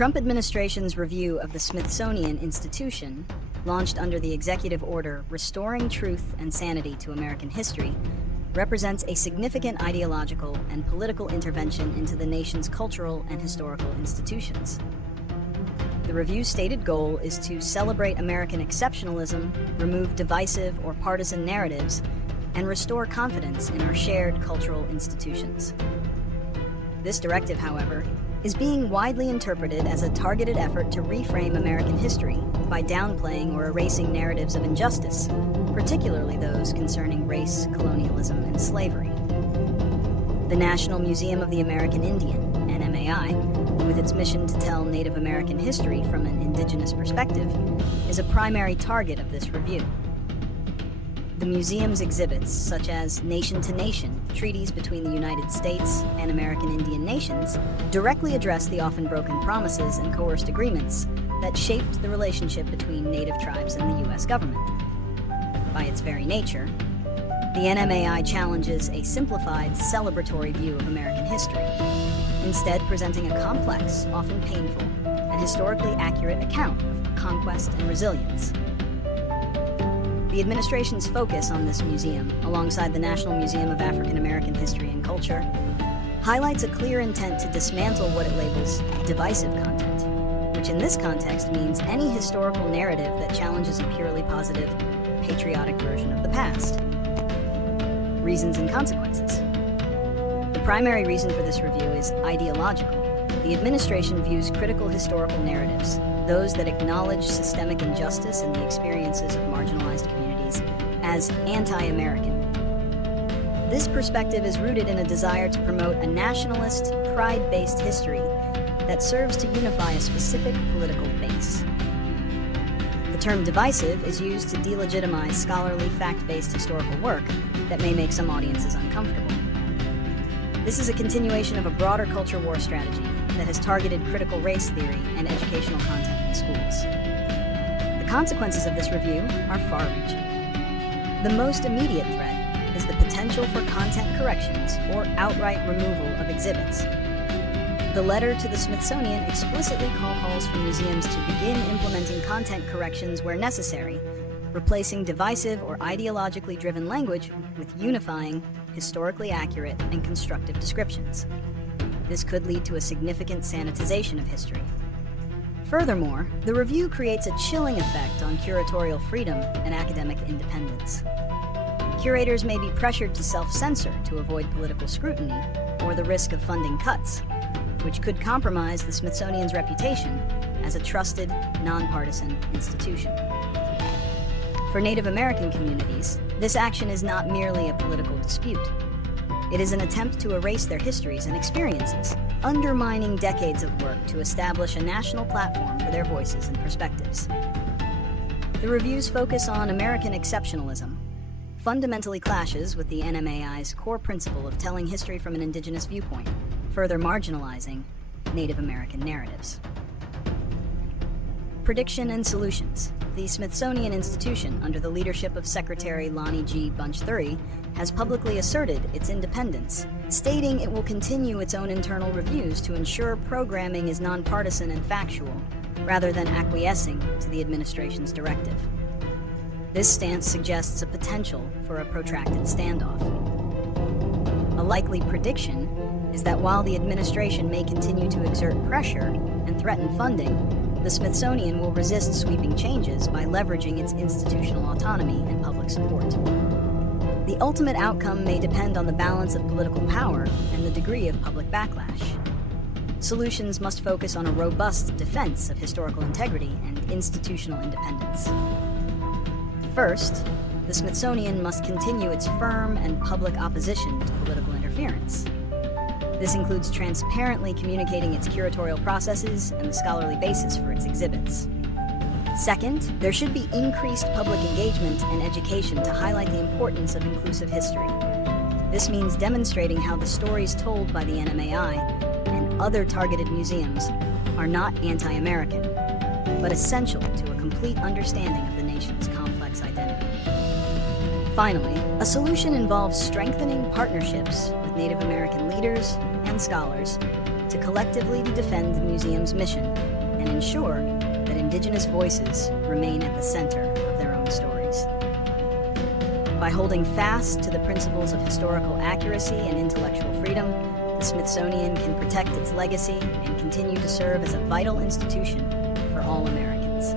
Trump administration's review of the Smithsonian Institution, launched under the executive order Restoring Truth and Sanity to American History, represents a significant ideological and political intervention into the nation's cultural and historical institutions. The review's stated goal is to celebrate American exceptionalism, remove divisive or partisan narratives, and restore confidence in our shared cultural institutions. This directive, however, is being widely interpreted as a targeted effort to reframe American history by downplaying or erasing narratives of injustice, particularly those concerning race, colonialism, and slavery. The National Museum of the American Indian, NMAI, with its mission to tell Native American history from an indigenous perspective, is a primary target of this review. The museum's exhibits, such as Nation to Nation, treaties between the United States and American Indian nations, directly address the often broken promises and coerced agreements that shaped the relationship between Native tribes and the U.S. government. By its very nature, the NMAI challenges a simplified, celebratory view of American history, instead presenting a complex, often painful, and historically accurate account of conquest and resilience. The administration's focus on this museum, alongside the National Museum of African American History and Culture, highlights a clear intent to dismantle what it labels divisive content, which in this context means any historical narrative that challenges a purely positive, patriotic version of the past. Reasons and consequences. The primary reason for this review is ideological. The administration views critical historical narratives, those that acknowledge systemic injustice and the experiences of marginalized communities, as anti-American. This perspective is rooted in a desire to promote a nationalist, pride-based history that serves to unify a specific political base. The term divisive is used to delegitimize scholarly, fact-based historical work that may make some audiences uncomfortable. This is a continuation of a broader culture war strategy that has targeted critical race theory and educational content in schools. The consequences of this review are far-reaching. The most immediate threat is the potential for content corrections or outright removal of exhibits. The letter to the Smithsonian explicitly calls for museums to begin implementing content corrections where necessary, replacing divisive or ideologically driven language with unifying, historically accurate, and constructive descriptions. This could lead to a significant sanitization of history. Furthermore, the review creates a chilling effect on curatorial freedom and academic independence. Curators may be pressured to self-censor to avoid political scrutiny or the risk of funding cuts, which could compromise the Smithsonian's reputation as a trusted, nonpartisan institution. For Native American communities, this action is not merely a political dispute. It is an attempt to erase their histories and experiences, undermining decades of work to establish a national platform for their voices and perspectives. The review's focus on American exceptionalism fundamentally clashes with the NMAI's core principle of telling history from an indigenous viewpoint, further marginalizing Native American narratives. Prediction and solutions. The Smithsonian Institution, under the leadership of Secretary Lonnie G. Bunch-Thury, has publicly asserted its independence, stating it will continue its own internal reviews to ensure programming is nonpartisan and factual, rather than acquiescing to the administration's directive. This stance suggests a potential for a protracted standoff. A likely prediction is that while the administration may continue to exert pressure and threaten funding, the Smithsonian will resist sweeping changes by leveraging its institutional autonomy and public support. The ultimate outcome may depend on the balance of political power and the degree of public backlash. Solutions must focus on a robust defense of historical integrity and institutional independence. First, the Smithsonian must continue its firm and public opposition to political interference. This includes transparently communicating its curatorial processes and the scholarly basis for its exhibits. Second, there should be increased public engagement and education to highlight the importance of inclusive history. This means demonstrating how the stories told by the NMAI and other targeted museums are not anti-American, but essential to a complete understanding of the nation's complex identity. Finally, a solution involves strengthening partnerships with Native American leaders and scholars to collectively defend the museum's mission and ensure that Indigenous voices remain at the center of their own stories. By holding fast to the principles of historical accuracy and intellectual freedom, the Smithsonian can protect its legacy and continue to serve as a vital institution for all Americans.